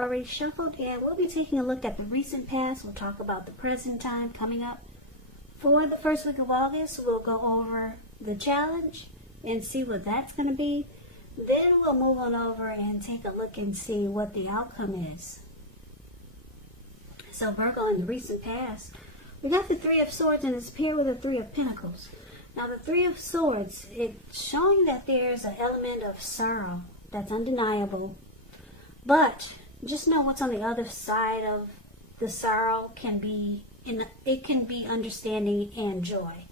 Already shuffled, and we'll be taking a look at the recent past. We'll talk about the present time coming up. For the first week of August, we'll go over the challenge and see what that's going to be. Then we'll move on over and take a look and see what the outcome is. So Virgo, in the recent past, we got the Three of Swords and it's paired with the Three of Pentacles. Now the Three of Swords, it's showing that there's an element of sorrow that's undeniable. But just know what's on the other side of the sorrow can be understanding and joy.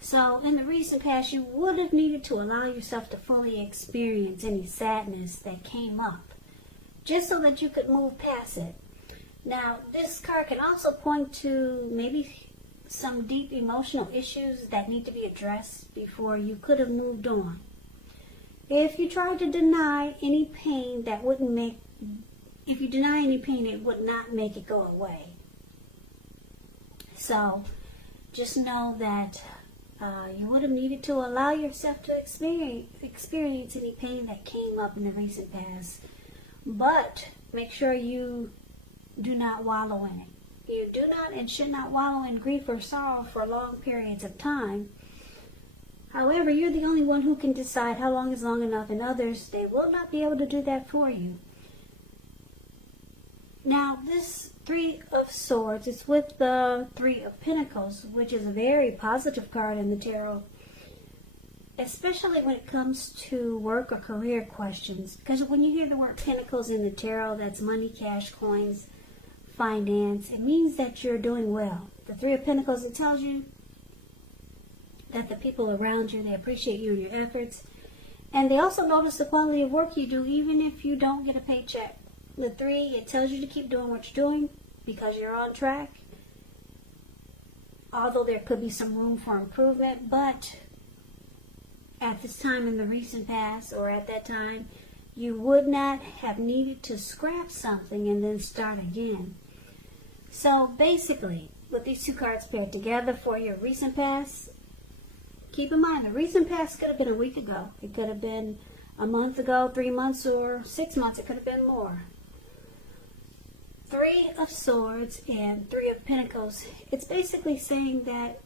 So in the recent past, you would have needed to allow yourself to fully experience any sadness that came up, just so that you could move past it. Now, this card can also point to maybe some deep emotional issues that need to be addressed before you could have moved on. If you tried to deny any pain, it would not make it go away. So, just know that you would have needed to allow yourself to experience any pain that came up in the recent past. But make sure you do not wallow in it. You do not and should not wallow in grief or sorrow for long periods of time. However, you're the only one who can decide how long is long enough, and others, they will not be able to do that for you. Now, this Three of Swords is with the Three of Pentacles, which is a very positive card in the tarot, especially when it comes to work or career questions. Because when you hear the word Pentacles in the tarot, that's money, cash, coins, finance. It means that you're doing well. The Three of Pentacles, it tells you that the people around you, they appreciate you and your efforts. And they also notice the quality of work you do, even if you don't get a paycheck. The Three, it tells you to keep doing what you're doing because you're on track. Although there could be some room for improvement, but at this time in the recent past, or at that time, you would not have needed to scrap something and then start again. So basically, with these two cards paired together for your recent past, keep in mind, the recent past could have been a week ago. It could have been a month ago, 3 months, or 6 months. It could have been more. Three of Swords and Three of Pentacles. It's basically saying that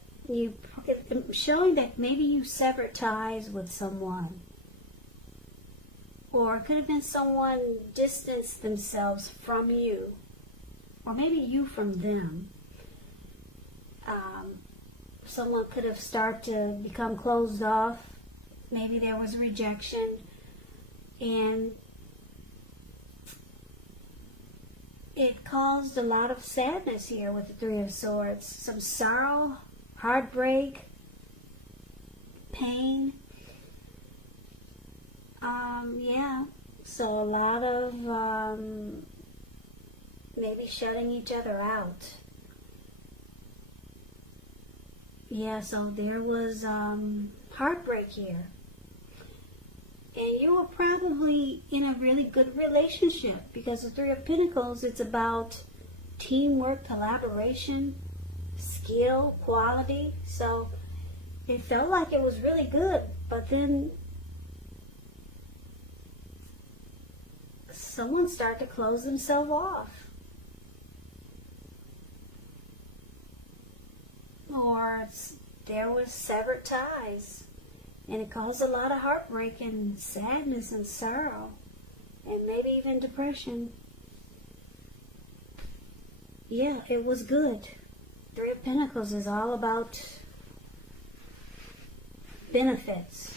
showing that maybe you severed ties with someone. Or it could have been someone distanced themselves from you. Or maybe you from them. Someone could have started to become closed off. Maybe there was rejection. And it caused a lot of sadness here with the Three of Swords. Some sorrow, heartbreak, pain. So a lot of maybe shutting each other out. So there was heartbreak here. And you were probably in a really good relationship, because the Three of Pentacles, it's about teamwork, collaboration, skill, quality. So it felt like it was really good, but then someone started to close themselves off. Or there was severed ties. And it caused a lot of heartbreak and sadness and sorrow. And maybe even depression. It was good. Three of Pentacles is all about benefits.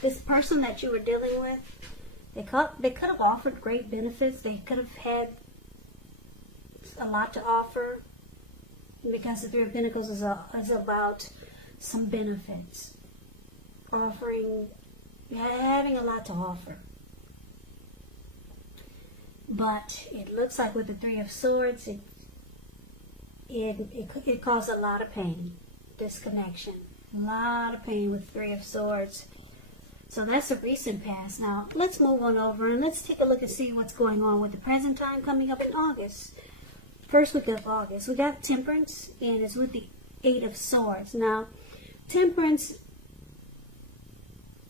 This person that you were dealing with, they could have offered great benefits. They could have had a lot to offer. Because the Three of Pentacles is about some benefits. Having a lot to offer. But it looks like with the Three of Swords, it caused a lot of pain, disconnection. A lot of pain with Three of Swords. So that's the recent past. Now, let's move on over and let's take a look and see what's going on with the present time coming up in August. First week of August, we got Temperance, and it's with the Eight of Swords. Now, Temperance,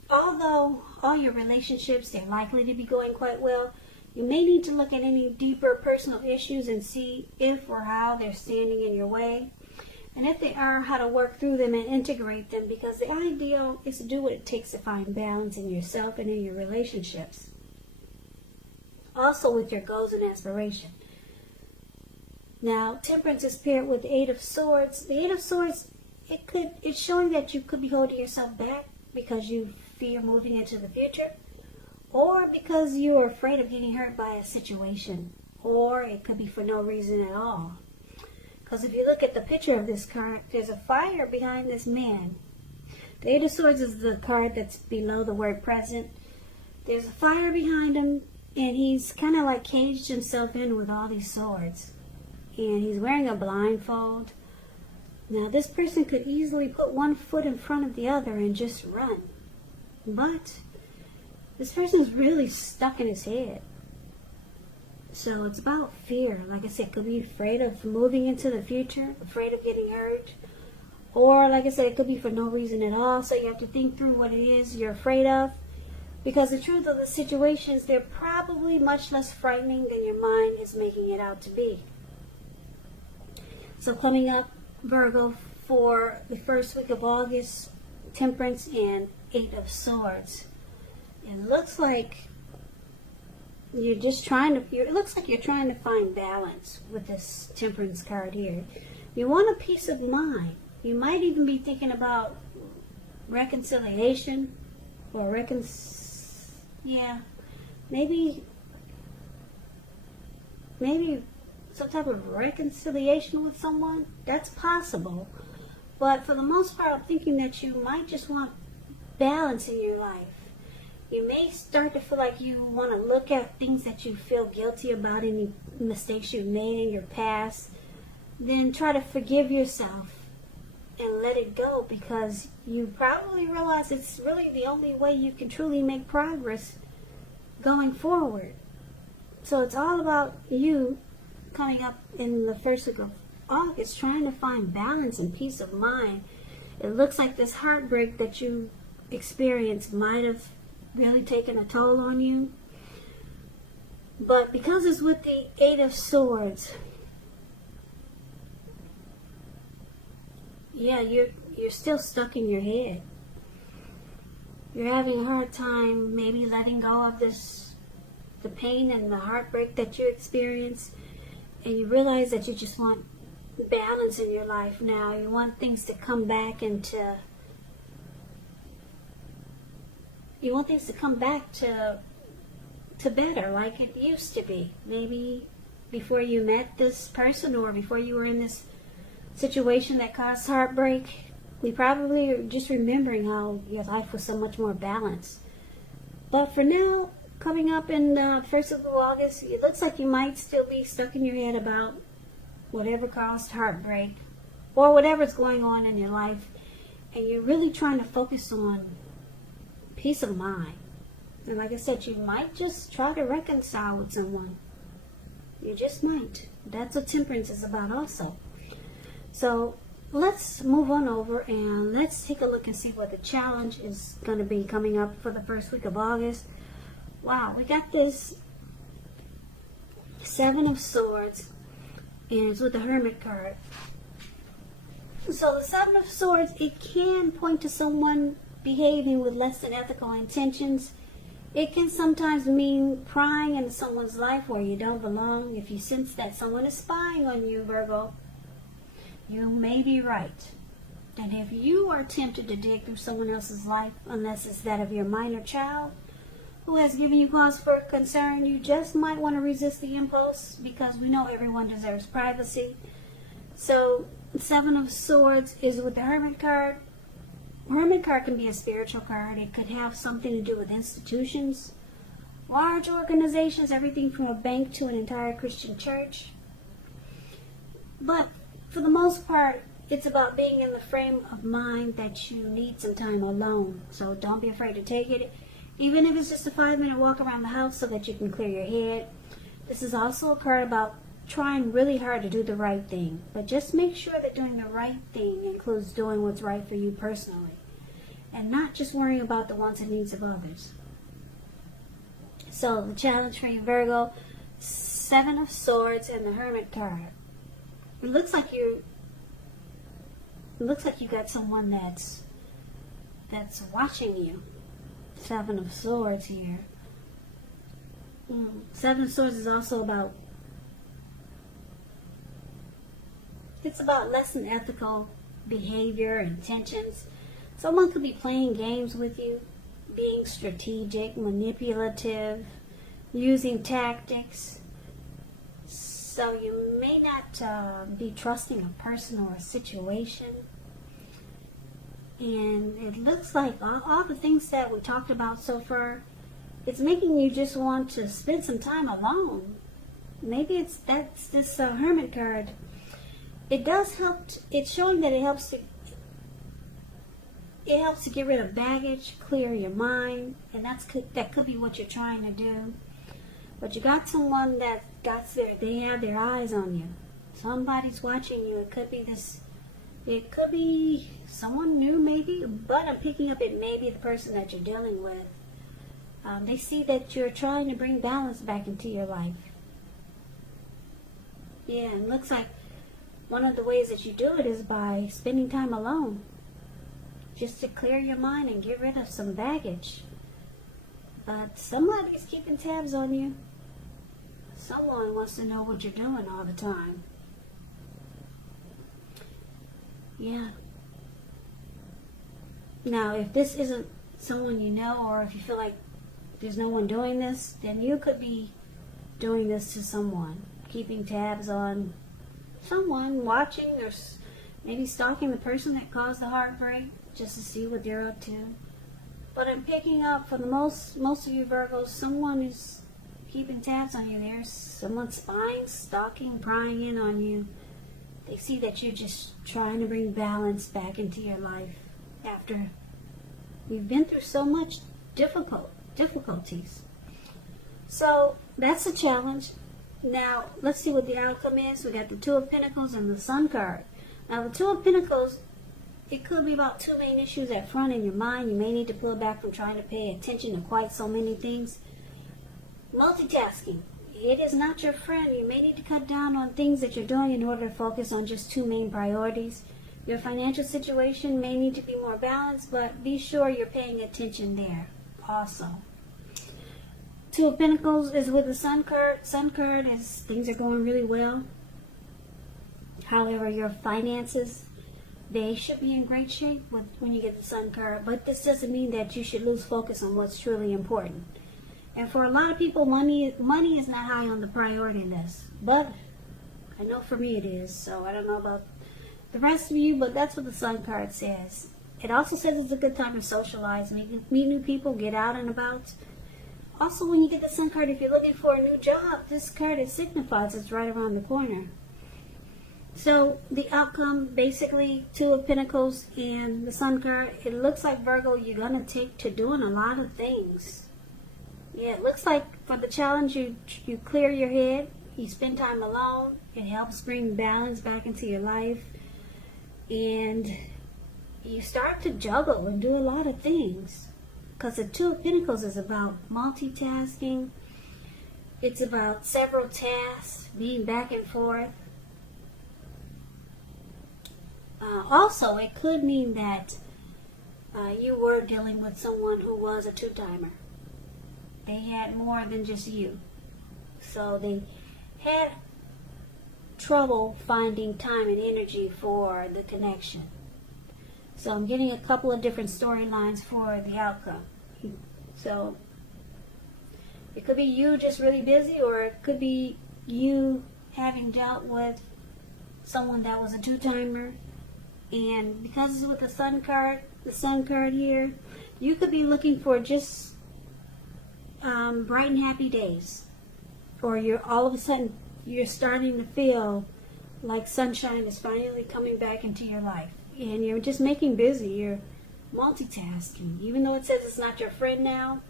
although all your relationships, they're likely to be going quite well, You may need to look at any deeper personal issues and see if or how they're standing in your way. And if they are, how to work through them and integrate them, because the ideal is to do what it takes to find balance in yourself and in your relationships. Also with your goals and aspirations. Now, temperance is paired with the Eight of Swords. The Eight of Swords, it's showing that you could be holding yourself back because you fear moving into the future, or because you are afraid of getting hurt by a situation, or it could be for no reason at all. Because if you look at the picture of this card, there's a fire behind this man. The Eight of Swords is the card that's below the word present. There's a fire behind him, and he's kind of like caged himself in with all these swords. And he's wearing a blindfold. Now, this person could easily put one foot in front of the other and just run. But this person's really stuck in his head. So it's about fear. Like I said, could be afraid of moving into the future, afraid of getting hurt. Or, like I said, it could be for no reason at all. So you have to think through what it is you're afraid of. Because the truth of the situations, they're probably much less frightening than your mind is making it out to be. So coming up, Virgo, for the first week of August, Temperance and Eight of Swords. It looks like you're just trying to, it looks like you're trying to find balance with this Temperance card here. You want a peace of mind. You might even be thinking about reconciliation or maybe some type of reconciliation with someone. That's possible. But for the most part, I'm thinking that you might just want balance in your life. You may start to feel like you want to look at things that you feel guilty about, any mistakes you've made in your past. Then try to forgive yourself and let it go, because you probably realize it's really the only way you can truly make progress going forward. So it's all about you coming up in the first week of August, trying to find balance and peace of mind. It looks like this heartbreak that you experienced might have really taken a toll on you. But because it's with the Eight of Swords, yeah, you're still stuck in your head. You're having a hard time maybe letting go of the pain and the heartbreak that you experienced, and you realize that you just want balance in your life now. You want things to come back to better, like it used to be. Maybe before you met this person, or before you were in this situation that caused heartbreak. We probably are just remembering how your life was so much more balanced. But for now, coming up in the first of August, it looks like you might still be stuck in your head about whatever caused heartbreak or whatever's going on in your life, and you're really trying to focus on peace of mind. And like I said, you might just try to reconcile with someone. You just might. That's what Temperance is about also. So let's move on over and let's take a look and see what the challenge is going to be coming up for the first week of August. Wow, we got this Seven of Swords, and it's with the Hermit card. So the Seven of Swords, it can point to someone behaving with less than ethical intentions. It can sometimes mean prying into someone's life where you don't belong. If you sense that someone is spying on you, Virgo, you may be right. And if you are tempted to dig through someone else's life, unless it's that of your minor child who has given you cause for concern, you just might want to resist the impulse, because we know everyone deserves privacy. So, Seven of Swords is with the Hermit card. Hermit card can be a spiritual card. It could have something to do with institutions, large organizations, everything from a bank to an entire Christian church. But for the most part, it's about being in the frame of mind that you need some time alone. So don't be afraid to take it, even if it's just a 5-minute walk around the house so that you can clear your head. This is also a card about trying really hard to do the right thing. But just make sure that doing the right thing includes doing what's right for you personally, and not just worrying about the wants and needs of others. So the challenge for you, Virgo, Seven of Swords and the Hermit card. It looks like you got someone that's watching you. Seven of Swords here. Seven of Swords is also about, it's about less than ethical behavior, intentions. Someone could be playing games with you, being strategic, manipulative, using tactics. So you may not be trusting a person or a situation. And it looks like all the things that we talked about so far, it's making you just want to spend some time alone. Maybe that's this Hermit card. It does help. It's showing that it helps to get rid of baggage, clear your mind, and that could be what you're trying to do. But you got someone that they have their eyes on you. Somebody's watching you. It could be someone new, maybe, but I'm picking up it may be the person that you're dealing with. They see that you're trying to bring balance back into your life. Yeah, and it looks like one of the ways that you do it is by spending time alone, just to clear your mind and get rid of some baggage. But somebody's keeping tabs on you. Someone wants to know what you're doing all the time. Yeah. Now, if this isn't someone you know, or if you feel like there's no one doing this, then you could be doing this to someone. Keeping tabs on someone, watching, or maybe stalking the person that caused the heartbreak, just to see what they're up to. But I'm picking up, for the most of you Virgos, someone is keeping tabs on you. There's someone spying, stalking, prying in on you. They see that you're just trying to bring balance back into your life after you've been through so much difficulties. So that's a challenge. Now let's see what the outcome is. We got the Two of Pentacles and the Sun card. Now the Two of Pentacles, it could be about two main issues at front in your mind. You may need to pull back from trying to pay attention to quite so many things. Multitasking. It is not your friend. You may need to cut down on things that you're doing in order to focus on just two main priorities. Your financial situation may need to be more balanced, but be sure you're paying attention there also. Two of Pentacles is with the Sun card. Sun card is things are going really well. However, your finances, they should be in great shape when you get the Sun card. But this doesn't mean that you should lose focus on what's truly important. And for a lot of people, money is not high on the priority list. But I know for me it is. So I don't know about the rest of you, but that's what the Sun card says. It also says it's a good time to socialize, meet new people, get out and about. Also, when you get the Sun card, if you're looking for a new job, this card, it signifies it's right around the corner. So the outcome, basically, Two of Pentacles and the Sun card, it looks like, Virgo, you're going to take to doing a lot of things. Yeah, it looks like for the challenge, you clear your head, you spend time alone, it helps bring balance back into your life, and you start to juggle and do a lot of things. Because the Two of Pentacles is about multitasking. It's about several tasks, being back and forth. Also, it could mean that you were dealing with someone who was a two-timer. They had more than just you. So they had trouble finding time and energy for the connection. So I'm getting a couple of different storylines for the outcome. So it could be you just really busy, or it could be you having dealt with someone that was a two-timer. And because it's with the Sun card here, you could be looking for just bright and happy days. Or you're all of a sudden you're starting to feel like sunshine is finally coming back into your life. And you're just making busy. You're multitasking, even though it says it's not your friend now.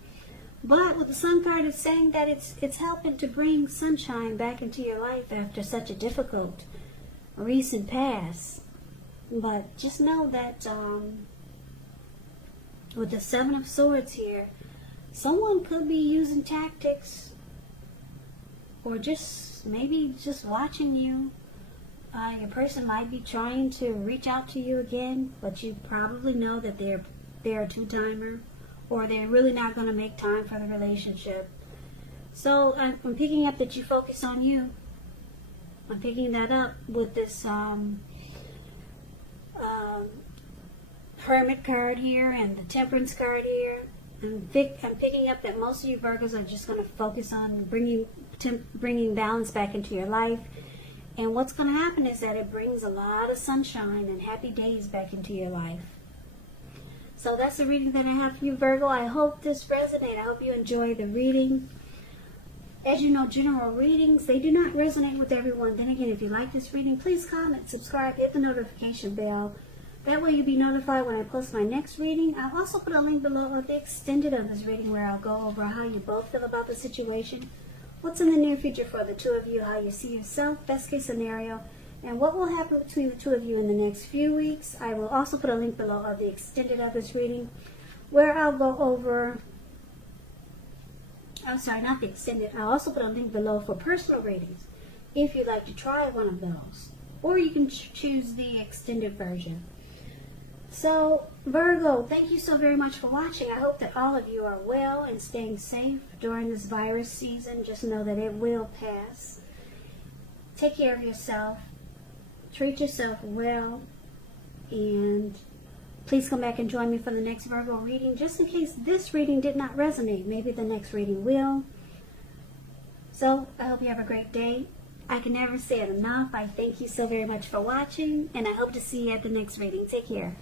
But with the Sun card, it's saying that it's helping to bring sunshine back into your life after such a difficult recent past. But just know that with the Seven of Swords here, someone could be using tactics or just maybe just watching you. Your person might be trying to reach out to you again, but you probably know that they're a two-timer, or they're really not going to make time for the relationship. So I'm picking up that you focus on you. I'm picking that up with this Hermit card here and the Temperance card here. I'm picking up that most of you Virgos are just going to focus on bringing balance back into your life. And what's going to happen is that it brings a lot of sunshine and happy days back into your life. So that's the reading that I have for you, Virgo. I hope this resonates. I hope you enjoy the reading. As you know, general readings, they do not resonate with everyone. Then again, if you like this reading, please comment, subscribe, hit the notification bell. That way you'll be notified when I post my next reading. I'll also put a link below of the extended of this reading where I'll go over how you both feel about the situation, what's in the near future for the two of you, how you see yourself, best case scenario, and what will happen between the two of you in the next few weeks. I will also put a link below of the extended of this reading where I'll go over, I'm sorry, not the extended. I'll also put a link below for personal readings if you'd like to try one of those. Or you can choose the extended version. So, Virgo, thank you so very much for watching. I hope that all of you are well and staying safe during this virus season. Just know that it will pass. Take care of yourself. Treat yourself well. And please come back and join me for the next Virgo reading. Just in case this reading did not resonate, maybe the next reading will. So, I hope you have a great day. I can never say it enough. I thank you so very much for watching. And I hope to see you at the next reading. Take care.